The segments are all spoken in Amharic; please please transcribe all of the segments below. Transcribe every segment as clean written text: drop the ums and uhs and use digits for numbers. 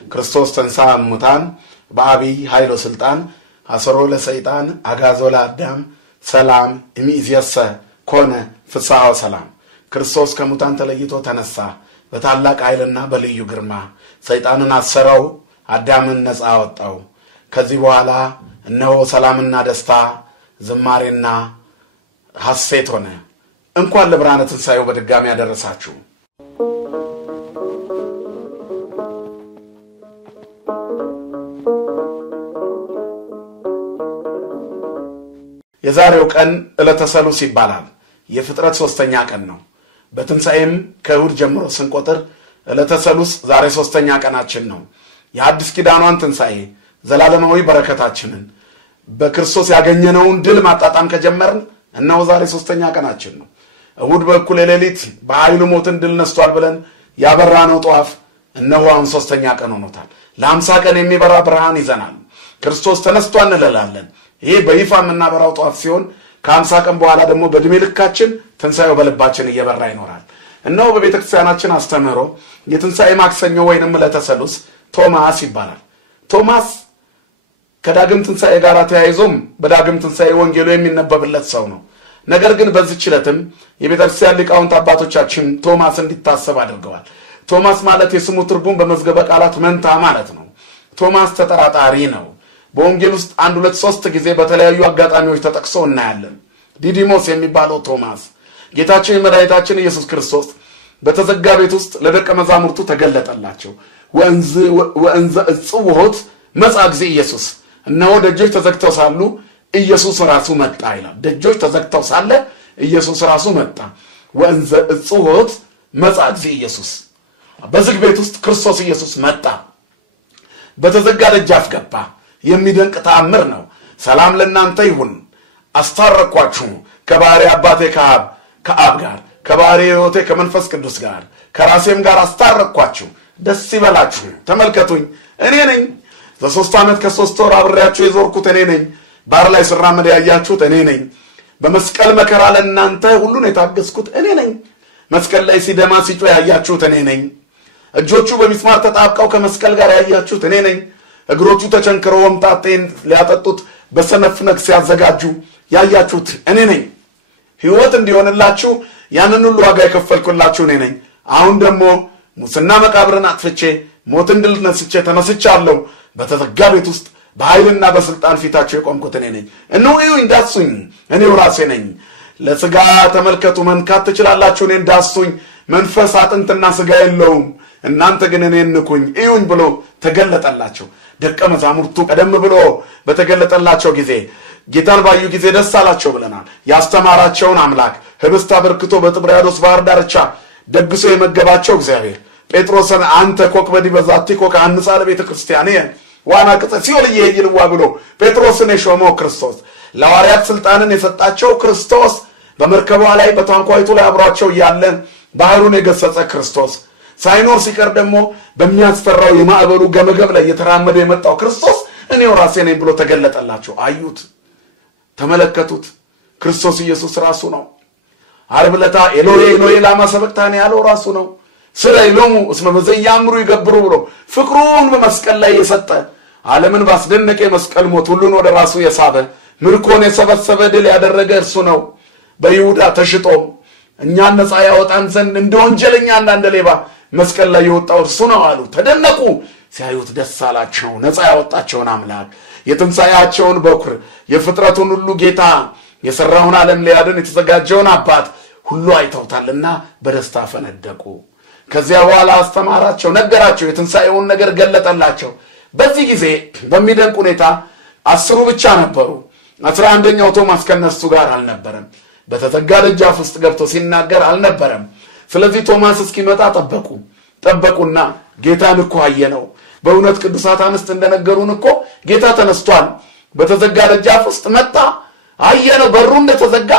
ክርስቶስ ተንሥአ እሙታን በአቢይ ኃይሎ ስልጣን አሰሮ ለሰይጣን አጋዞ ለአዳም ሰላም እምይእዜሰ ኮነ ፍስሐ ወሰላም። ክርስቶስ ከሙታን ተለይቶ ተነሳ በታላቅ ኃይልና በልዩ ግርማ። ሰይጣንን አሰረው፣ አዳምን ነፃ አወጣው። ከዚህ በኋላ እነሆ ሰላምና ደስታ ዝማሬና ሐሴት ሆነ። እንኳን ለብርሃነ ትንሣኤው በድጋሚ ያደረሳችሁ። የዛሬው ቀን ዕለተ ሰሉስ ይባላል። የፍጥረት 3ኛ ቀን ነው። በትንሣኤም ከእሑድ ጀምሮ ስንቆጥር ዕለተ ሰሉስ ዛሬ 3ኛ ቀናችን ነው። የአዲስ ኪዳኗን ትንሣኤ ዘላለማዊ በረከታችንን በክርስቶስ ያገኘነውን ድል ማጣጣም ከጀመርን እነሆ ዛሬ 3ኛ ቀናችን ነው። እሑድ በእኩለ ሌሊት በኃይሉ ሞትን ድል ነስቷል ብለን ያበራነው ጧፍ እነሆ አሁን 3ኛ ቀን ሆኖታል። ለ50 ቀን የሚበራ ብርሃን ይዘናል። ክርስቶስ ተነስቷል እንላለን። ይሄ በይፋ የምናበራው ጧፍ ሲሆን ከ50 ቀን በኋላ ደግሞ በእድሜ ልካችን ትንሣኤው በልባችን እየበራ ይኖራል። እነሆ በቤተክርስቲያናችን አስተምህሮ የትንሣኤ ማክሰኞ ወይንም ዕለተ ሰሉስ ቶማስ ይባላል። ቶማስ ከዳግም ትንሣኤ ጋር ተያይዞም በዳግም ትንሣኤ ወንጌሉ የሚነበብለት ሰው ነው። ነገር ግን በዚህች ዕለትም የቤተክርስቲያን ሊቃውንት አባቶቻችን ቶማስ እንዲታሰብ አድርገዋል። ቶማስ ማለት የስሙ ትርጉም በመዝገበ ቃላት መንታ ማለት ነው። ቶማስ ተጠራጣሪ ነው። በወንጌል ውስጥ 1 2 3 ጊዜ በተለያዩ አጋጣሚዎች ተጠቅሶ እናያለን። ዲዲሞስ የሚባለው ቶማስ ጌታችን መድኃኒታችን ኢየሱስ ክርስቶስ በተዘጋ ቤት ውስጥ ለደቀ መዛሙርቱ ተገለጠላቸው። ወእንዘ እጽውሆት መጻ ጊዜ ኢየሱስ፣ እነሆ ደጆች ተዘግተው ሳሉ ኢየሱስ ራሱ መጣ ይላል። ደጆች ተዘግተው ሳለ ኢየሱስ ራሱ መጣ። ወእንዘ እጽውሆት መጻ ጊዜ ኢየሱስ፣ በዝግ ቤት ውስጥ ክርስቶስ ኢየሱስ መጣ፣ በተዘጋ ደጃፍ ገባ። የሚደንቅ ተአምር ነው። ሰላም ለእናንተ ይሁን፣ አስታረኳችሁ ከባህሪ አባቴ ከአብ ጋር ከባህሪ ሕይወቴ ከመንፈስ ቅዱስ ጋር ከራሴም ጋር አስታረኳችሁ፣ ደስ ይበላችሁ። ተመልከቱኝ፣ እኔ ነኝ። ለ3 ዓመት ከ3 ወር አብሬያችሁ የዞርኩት እኔ ነኝ። ባር ላይ ስራመድ ያያችሁት እኔ ነኝ። በመስቀል መከራ ለእናንተ ሁሉን የታገስኩት እኔ ነኝ። መስቀል ላይ ሲደማ ሲጮ ያያችሁት እኔ ነኝ። እጆቹ በሚስማር ተጣብቀው ከመስቀል ጋር ያያችሁት እኔ ነኝ። እግሮቹ ተቸንክረው ወምጣጤን ሊያጠጡት በሰነፍነክ ሲያዘጋጁ ያያችሁት እኔ ነኝ። ሕይወት እንዲሆንላችሁ ያንን ሁሉ ዋጋ የከፈልኩላችሁ እኔ ነኝ። አሁን ደግሞ ሙስና መቃብርን አጥፍቼ ሞትን ድል ነስቼ ተነስቻለሁ። በተዘጋ ቤት ውስጥ በኃይልና በስልጣን ፊታችሁ የቆምኩት እኔ ነኝ። እነሆ እዩኝ፣ ዳሱኝ፣ እኔው ራሴ ነኝ። ለሥጋ ተመልከቱ፣ መንካት ትችላላችሁ፣ እኔን ዳሱኝ። መንፈስ አጥንትና ሥጋ የለውም፣ እናንተ ግን እኔን ንኩኝ እዩኝ ብሎ ተገለጠላቸው። ደቀ መዛሙርቱ ቀደም ብሎ በተገለጠላቸው ጊዜ ጌታን ባዩ ጊዜ ደስ አላቸው ብለናል። ያስተማራቸውን አምላክ ህብስት አበርክቶ በጥብርያዶስ ባህር ዳርቻ ደግሶ የመገባቸው እግዚአብሔር ጴጥሮስን አንተ ኮክ በዲበ ዛቲ ኮክ አንጻ ለቤተ ክርስቲያን ዋና ቅጽ ሲኦል ይይልዋ ብሎ ጴጥሮስን የሾመው ክርስቶስ፣ ለሐዋርያት ስልጣንን የሰጣቸው ክርስቶስ፣ በመርከቧ ላይ በታንኳይቱ ላይ አብሯቸው ያለ ባህሩን የገሰጸ ክርስቶስ፣ ሳይኖር ሲቀር ደግሞ በሚያስፈራው የማዕበሉ ገመገብ ላይ የተራመደ የመጣው ክርስቶስ እኔው ራሴ ነኝ ብሎ ተገለጠላቸው። አዩት፣ ተመለከቱት። ክርስቶስ ኢየሱስ ራሱ ነው። ዓርብ ዕለት ኤሎሄ ኤሎሄ ላማ ሰበቅታኒ ያለው ራሱ ነው። ስለ ኢሎሙ እስመ በዘያምሩ ይገብሩ ብሎ ፍቅሩን በመስቀል ላይ የሰጠ ዓለምን ባስደነቀ መስቀል ሞት ሁሉን ወደ ራሱ የሳበ ምርኮን የሰበሰበ ድል ያደረገ እርሱ ነው። በይሁዳ ተሽጦ እኛን ነፃ ያወጣን ዘንድ እንደ ወንጀለኛና እንደ ሌባ መስቀል ላይ የወጣው እርሱ ነው አሉ። ተደነቁ። ሲያዩት ደስ አላቸው። ነፃ ያወጣቸውን አምላክ፣ የትንሣኤያቸውን በኩር፣ የፍጥረቱን ሁሉ ጌታ፣ የሰራውን ዓለም ሊያድን የተዘጋጀውን አባት ሁሉ አይተውታልና በደስታ ፈነደቁ። ከዚያ በኋላ አስተማራቸው፣ ነገራቸው፣ የትንሣኤውን ነገር ገለጠላቸው። በዚህ ጊዜ በሚደንቅ ሁኔታ 10 ብቻ ነበሩ። 11ኛው ቶማስ ከነሱ ጋር አልነበረም። በተዘጋ ደጃፍ ውስጥ ገብቶ ሲናገር አልነበረም። ስለዚህ ቶማስ እስኪመጣ ጠበቁና ጌታን እኮ አየነው። በእውነት ቅዱሳት አንስት እንደነገሩን እኮ ጌታ ተነስቷል። በተዘጋ ደጃፍ ውስጥ መጣ፣ አየነው። በሩ እንደተዘጋ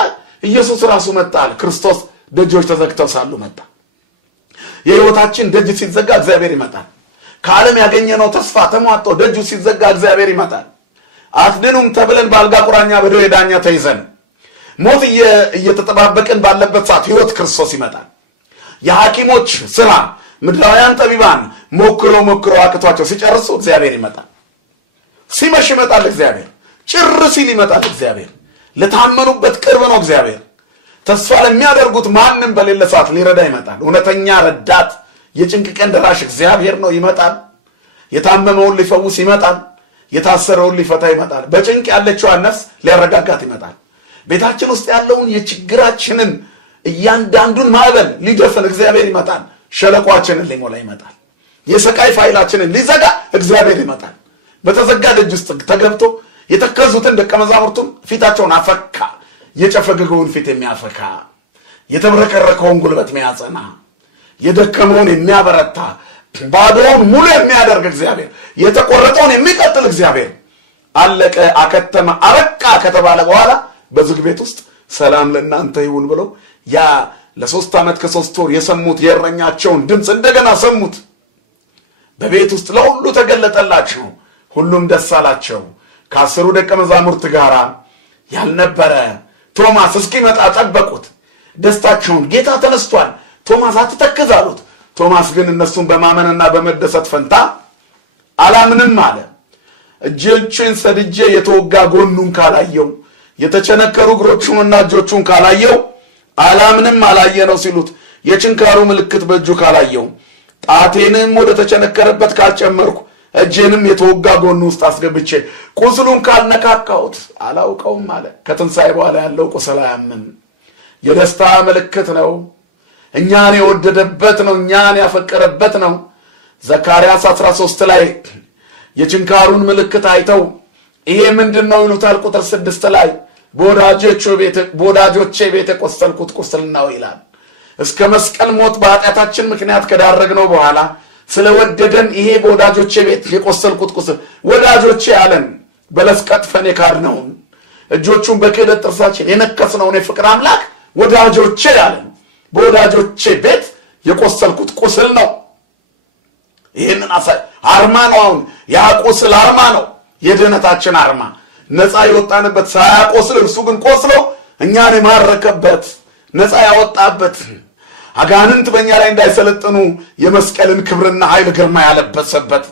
ኢየሱስ ራሱ መጣል። ክርስቶስ ደጆች ተዘግተው ሳሉ መጣ። የሕይወታችን ደጅ ሲዘጋ እግዚአብሔር ይመጣል። ከዓለም ያገኘነው ተስፋ ተሟጦ ደጁ ሲዘጋ እግዚአብሔር ይመጣል። አትድኑም ተብለን በአልጋ ቁራኛ በደዌ ዳኛ ተይዘን ሞት እየተጠባበቅን ባለበት ሰዓት ሕይወት ክርስቶስ ይመጣል። የሐኪሞች ሥራ፣ ምድራውያን ጠቢባን ሞክሮ አቅቷቸው ሲጨርሱ እግዚአብሔር ይመጣል። ሲመሽ ይመጣል እግዚአብሔር። ጭር ሲል ይመጣል እግዚአብሔር። ለታመኑበት ቅርብ ነው እግዚአብሔር። ተስፋ ለሚያደርጉት ማንም በሌለ ሰዓት ሊረዳ ይመጣል። እውነተኛ ረዳት የጭንቅ ቀን ደራሽ እግዚአብሔር ነው። ይመጣል። የታመመውን ሊፈውስ ይመጣል። የታሰረውን ሊፈታ ይመጣል። በጭንቅ ያለችዋን ነፍስ ሊያረጋጋት ይመጣል። ቤታችን ውስጥ ያለውን የችግራችንን እያንዳንዱን ማዕበል ሊደፍን እግዚአብሔር ይመጣል። ሸለቋችንን ሊሞላ ይመጣል። የሰቃይ ፋይላችንን ሊዘጋ እግዚአብሔር ይመጣል። በተዘጋ ደጅ ውስጥ ተገብቶ የተከዙትን ደቀ መዛሙርቱን ፊታቸውን አፈካ። የጨፈገገውን ፊት የሚያፈካ፣ የተብረከረከውን ጉልበት የሚያጸና፣ የደከመውን የሚያበረታ፣ ባዶውን ሙሉ የሚያደርግ እግዚአብሔር፣ የተቆረጠውን የሚቀጥል እግዚአብሔር። አለቀ፣ አከተመ፣ አበቃ ከተባለ በኋላ በዝግ ቤት ውስጥ ሰላም ለእናንተ ይሁን ብለው ያ ለ3 ዓመት ከ3 ወር የሰሙት የእረኛቸውን ድምፅ እንደገና ሰሙት። በቤት ውስጥ ለሁሉ ተገለጠላቸው። ሁሉም ደስ አላቸው። ከ10 ደቀ መዛሙርት ጋር ያልነበረ ቶማስ እስኪመጣ ጠበቁት። ደስታቸውን ጌታ ተነስቷል፣ ቶማስ አትተክዝ አሉት። ቶማስ ግን እነሱን በማመንና በመደሰት ፈንታ አላምንም አለ። እጆቹን ሰድጄ የተወጋ ጎኑን ካላየው፣ የተቸነከሩ እግሮቹንና እጆቹን ካላየው አላምንም አላየ ነው ሲሉት፣ የችንካሩ ምልክት በእጁ ካላየው፣ ጣቴንም ወደ ተቸነከረበት ካልጨመርኩ፣ እጄንም የተወጋ ጎኑ ውስጥ አስገብቼ ቁስሉን ካልነካካሁት አላውቀውም አለ። ከትንሣኤ በኋላ ያለው ቁስል አያምም። የደስታ ምልክት ነው። እኛን የወደደበት ነው። እኛን ያፈቀረበት ነው። ዘካርያስ 13 ላይ የችንካሩን ምልክት አይተው ይሄ ምንድነው ይሉታል። ቁጥር 6 ላይ በወዳጆቼ ቤት የቆሰልኩት ቁስል ነው ይላል። እስከ መስቀል ሞት በኃጢአታችን ምክንያት ከዳረግነው በኋላ ስለወደደን ይሄ በወዳጆቼ ቤት የቆሰልኩት ቁስል፣ ወዳጆቼ አለን በለስ ቀጥፈን የካድነውን እጆቹን በክህደት ጥርሳችን የነከስነውን የፍቅር አምላክ ወዳጆቼ አለን። በወዳጆቼ ቤት የቆሰልኩት ቁስል ነው። ይህንን አርማ ነው። አሁን ያ ቁስል አርማ ነው፣ የድህነታችን አርማ። ነፃ የወጣንበት ሳያቆስል እርሱ ግን ቆስሎ እኛን የማረከበት፣ ነፃ ያወጣበት፣ አጋንንት በእኛ ላይ እንዳይሰለጥኑ የመስቀልን ክብርና ኃይል ግርማ ያለበሰበት፣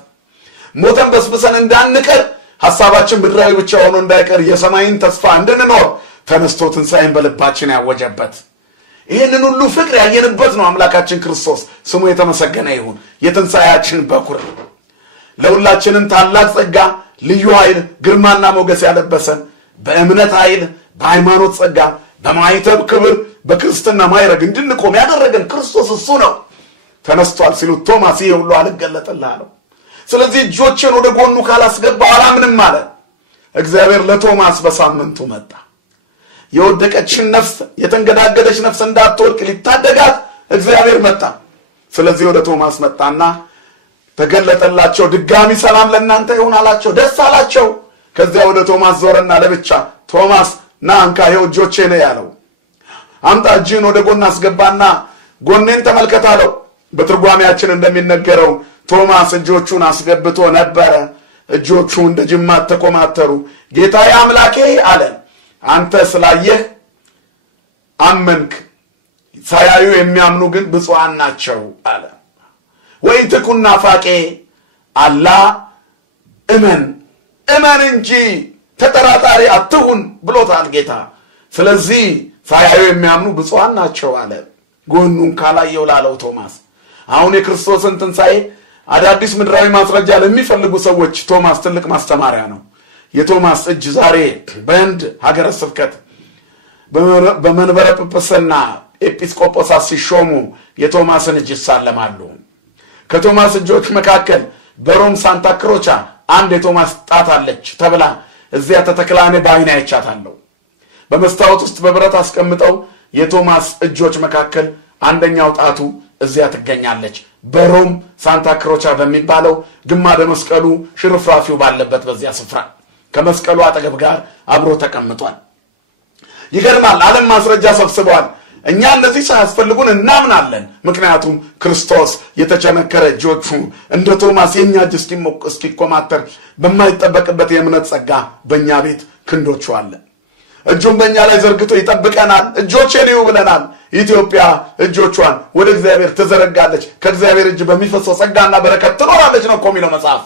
ሞተን በስብሰን እንዳንቀር ሐሳባችን ምድራዊ ብቻ ሆኖ እንዳይቀር የሰማይን ተስፋ እንድንኖር ተነስቶ ትንሣኤን በልባችን ያወጀበት፣ ይህንን ሁሉ ፍቅር ያየንበት ነው። አምላካችን ክርስቶስ ስሙ የተመሰገነ ይሁን። የትንሣኤያችን በኩር ለሁላችንም ታላቅ ጸጋ፣ ልዩ ኃይል፣ ግርማና ሞገስ ያለበሰን፣ በእምነት ኃይል፣ በሃይማኖት ጸጋ፣ በማይተብ ክብር፣ በክርስትና ማይረግ እንድንቆም ያደረገን ክርስቶስ እሱ ነው። ተነስቷል ሲሉት ቶማስ ይሄ ሁሉ አልገለጠልህ አለው። ስለዚህ እጆችን ወደ ጎኑ ካላስገባው አላምንም አለ። እግዚአብሔር ለቶማስ በሳምንቱ መጣ። የወደቀችን ነፍስ፣ የተንገዳገደች ነፍስ እንዳትወድቅ ሊታደጋት እግዚአብሔር መጣ። ስለዚህ ወደ ቶማስ መጣና ተገለጠላቸው። ድጋሚ ሰላም ለእናንተ ይሁን አላቸው። ደስ አላቸው። ከዚያ ወደ ቶማስ ዞረና ለብቻ ቶማስ ና እንካ ይኸው እጆቼ ነው ያለው። አምጣ እጅህን ወደ ጎን አስገባና ጎኔን ተመልከት አለው። በትርጓሜያችን እንደሚነገረው ቶማስ እጆቹን አስገብቶ ነበረ። እጆቹ እንደ ጅማት ተኮማተሩ። ጌታዬ አምላኬ አለ። አንተ ስላየህ አመንክ፣ ሳያዩ የሚያምኑ ግን ብፁዓን ናቸው አለ። ወይ ትኩን ናፋቄ አላ እመን እንጂ ተጠራጣሪ አትሁን ብሎታል ጌታ። ስለዚህ ሳያዩ የሚያምኑ ብፁዓን ናቸው አለ። ጎኑን ካላየው ላለው ቶማስ አሁን የክርስቶስን ትንሣኤ አዳዲስ ምድራዊ ማስረጃ ለሚፈልጉ ሰዎች ቶማስ ትልቅ ማስተማሪያ ነው። የቶማስ እጅ ዛሬ በህንድ ሀገረ ስብከት በመንበረ ጵጵስና ኤጲስቆጶሳት ሲሾሙ የቶማስን እጅ ይሳለማሉ። ከቶማስ እጆች መካከል በሮም ሳንታ ክሮቻ አንድ የቶማስ ጣት አለች ተብላ እዚያ ተተክላኔ በዓይኔ አይቻታለሁ። በመስታወት ውስጥ በብረት አስቀምጠው የቶማስ እጆች መካከል አንደኛው ጣቱ እዚያ ትገኛለች። በሮም ሳንታ ክሮቻ በሚባለው ግማደ መስቀሉ ሽርፍራፊው ባለበት በዚያ ስፍራ ከመስቀሉ አጠገብ ጋር አብሮ ተቀምጧል። ይገርማል። ዓለም ማስረጃ ሰብስበዋል። እኛ እነዚህ ሳያስፈልጉን እናምናለን። ምክንያቱም ክርስቶስ የተቸነከረ እጆቹ እንደ ቶማስ የኛ እጅ እስኪኮማተር በማይጠበቅበት የእምነት ጸጋ በእኛ ቤት ክንዶቹ አለ። እጁን በእኛ ላይ ዘርግቶ ይጠብቀናል። እጆቼን እዩ ብለናል። ኢትዮጵያ እጆቿን ወደ እግዚአብሔር ትዘረጋለች፣ ከእግዚአብሔር እጅ በሚፈሰው ጸጋና በረከት ትኖራለች ነው እኮ የሚለው መጽሐፍ።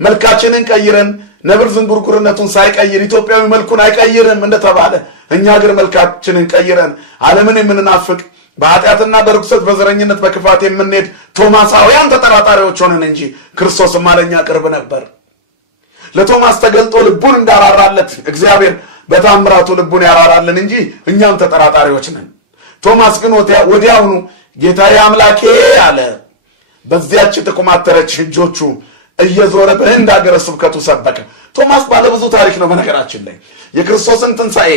መልካችንን ቀይረን ነብር ዝንጉርጉርነቱን ሳይቀይር ኢትዮጵያዊ መልኩን አይቀይርም እንደተባለ እኛ ግን መልካችንን ቀይረን ዓለምን የምንናፍቅ በኃጢአትና በርኩሰት በዘረኝነት በክፋት የምንሄድ ቶማሳውያን ተጠራጣሪዎች ሆነን እንጂ ክርስቶስም ለኛ ቅርብ ነበር። ለቶማስ ተገልጦ ልቡን እንዳራራለት እግዚአብሔር በታምራቱ ልቡን ያራራልን እንጂ እኛም ተጠራጣሪዎች ነን። ቶማስ ግን ወዲያውኑ ጌታዬ አምላኬ አለ። በዚያች ተቆማተረች እጆቹ እየዞረ በህንድ ሀገረ ስብከቱ ሰበከ። ቶማስ ባለብዙ ታሪክ ነው። በነገራችን ላይ የክርስቶስን ትንሣኤ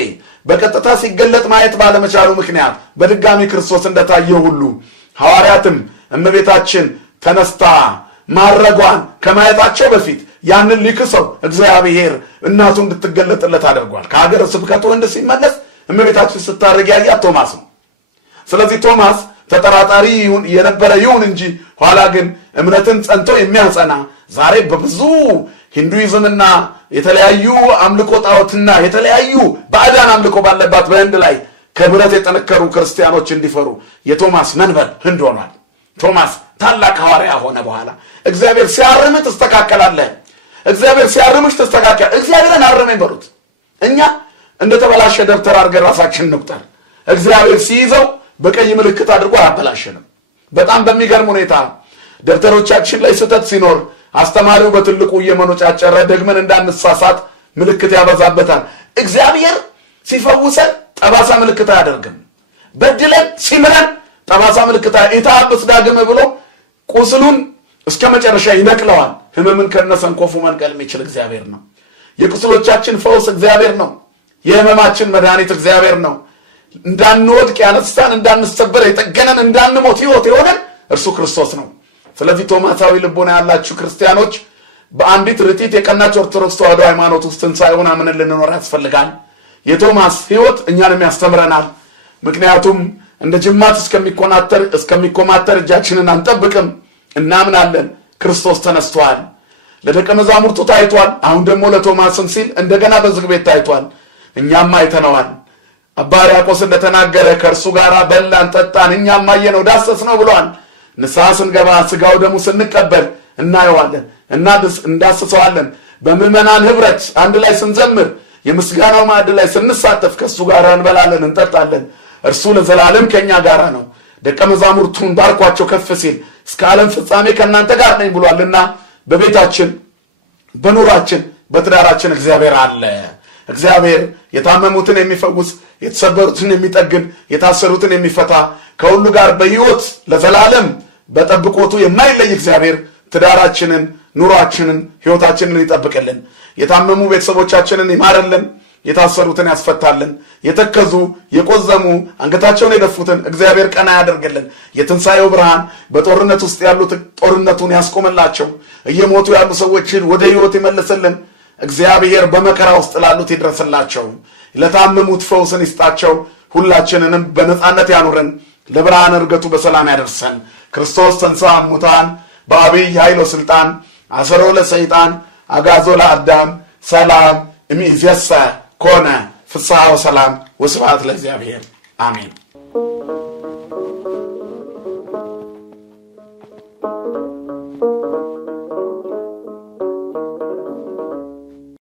በቀጥታ ሲገለጥ ማየት ባለመቻሉ ምክንያት በድጋሚ ክርስቶስ እንደታየው ሁሉ ሐዋርያትም እመቤታችን ተነስታ ማረጓን ከማየታቸው በፊት ያንን ሊክሰው እግዚአብሔር እናቱ እንድትገለጥለት አድርጓል። ከሀገረ ስብከቱ ህንድ ሲመለስ እመቤታችን ስታርግ ያያት ቶማስ ነው። ስለዚህ ቶማስ ተጠራጣሪ የነበረ ይሁን እንጂ ኋላ ግን እምነትን ጸንቶ የሚያጸና ዛሬ በብዙ ሂንዱይዝምና የተለያዩ አምልኮ ጣዖትና የተለያዩ ባዕዳን አምልኮ ባለባት በህንድ ላይ ከብረት የጠነከሩ ክርስቲያኖች እንዲፈሩ የቶማስ መንበር ህንድ ሆኗል። ቶማስ ታላቅ ሐዋርያ ሆነ። በኋላ እግዚአብሔር ሲያርምህ ትስተካከላለህ፣ እግዚአብሔር ሲያርምሽ ተስተካከል። እግዚአብሔርን አርመኝ በሉት። እኛ እንደተበላሸ ደብተር አድርገን ራሳችን እንቁጠር። እግዚአብሔር ሲይዘው በቀይ ምልክት አድርጎ አያበላሽንም። በጣም በሚገርም ሁኔታ ደብተሮቻችን ላይ ስህተት ሲኖር አስተማሪው በትልቁ እየመኖጫጨረ ደግመን እንዳንሳሳት ምልክት ያበዛበታል። እግዚአብሔር ሲፈውሰን ጠባሳ ምልክት አያደርግም። በድለን ሲምረን ጠባሳ ምልክት ኢታብስ ዳግም ብሎ ቁስሉን እስከ መጨረሻ ይነቅለዋል። ህመምን ከነሰንኮፉ መንቀል የሚችል እግዚአብሔር ነው። የቁስሎቻችን ፈውስ እግዚአብሔር ነው። የህመማችን መድኃኒት እግዚአብሔር ነው። እንዳንወድቅ ያነሳን፣ እንዳንሰበር የጠገነን፣ እንዳንሞት ህይወት የሆነን እርሱ ክርስቶስ ነው። ስለዚህ ቶማሳዊ ልቦና ያላችሁ ክርስቲያኖች በአንዲት ርቲት የቀናች ኦርቶዶክስ ተዋሕዶ ሃይማኖት ውስጥ ትንሣኤውን አምነን ልንኖር ያስፈልጋል። የቶማስ ህይወት እኛንም ያስተምረናል። ምክንያቱም እንደ ጅማት እስከሚኮማተር እጃችንን አንጠብቅም። እናምናለን ክርስቶስ ተነስቷል። ለደቀ መዛሙርቱ ታይቷል። አሁን ደግሞ ለቶማስም ሲል እንደገና በዝግ ቤት ታይቷል። እኛም አይተነዋል። አባ ሕርያቆስ እንደተናገረ ከእርሱ ጋር በላን ጠጣን፣ እኛም አየነው ዳሰስነው ብሏል። ንስሐ ስንገባ ስጋው ደሙ ስንቀበል እናየዋለን፣ እንዳስሰዋለን። በምዕመናን ህብረት አንድ ላይ ስንዘምር የምስጋናው ማዕድ ላይ ስንሳተፍ ከእሱ ጋር እንበላለን እንጠጣለን። እርሱ ለዘላለም ከኛ ጋር ነው። ደቀ መዛሙርቱን ባርኳቸው ከፍ ሲል እስከ ዓለም ፍጻሜ ከእናንተ ጋር ነኝ ብሏልና በቤታችን በኑራችን በትዳራችን እግዚአብሔር አለ። እግዚአብሔር የታመሙትን የሚፈውስ፣ የተሰበሩትን የሚጠግን፣ የታሰሩትን የሚፈታ፣ ከሁሉ ጋር በህይወት ለዘላለም በጠብቆቱ የማይለይ እግዚአብሔር ትዳራችንን፣ ኑሯችንን፣ ህይወታችንን ይጠብቅልን። የታመሙ ቤተሰቦቻችንን ይማርልን፣ የታሰሩትን ያስፈታልን፣ የተከዙ የቆዘሙ አንገታቸውን የደፉትን እግዚአብሔር ቀና ያደርግልን። የትንሣኤው ብርሃን በጦርነት ውስጥ ያሉት ጦርነቱን ያስቆምላቸው፣ እየሞቱ ያሉ ሰዎችን ወደ ህይወት ይመልስልን። እግዚአብሔር በመከራ ውስጥ ላሉት ይድረስላቸው፣ ለታመሙት ፈውስን ይስጣቸው። ሁላችንንም በነጻነት ያኑረን፣ ለብርሃን እርገቱ በሰላም ያደርሰን። ክርስቶስ ተንሥአ እሙታን በአብይ ኃይል ወሥልጣን አሰሮ ለሰይጣን አጋዞ ለአዳም ሰላም እምይእዜሰ ኮነ ፍስሐ ወሰላም ወስብሐት ለእግዚአብሔር አሜን።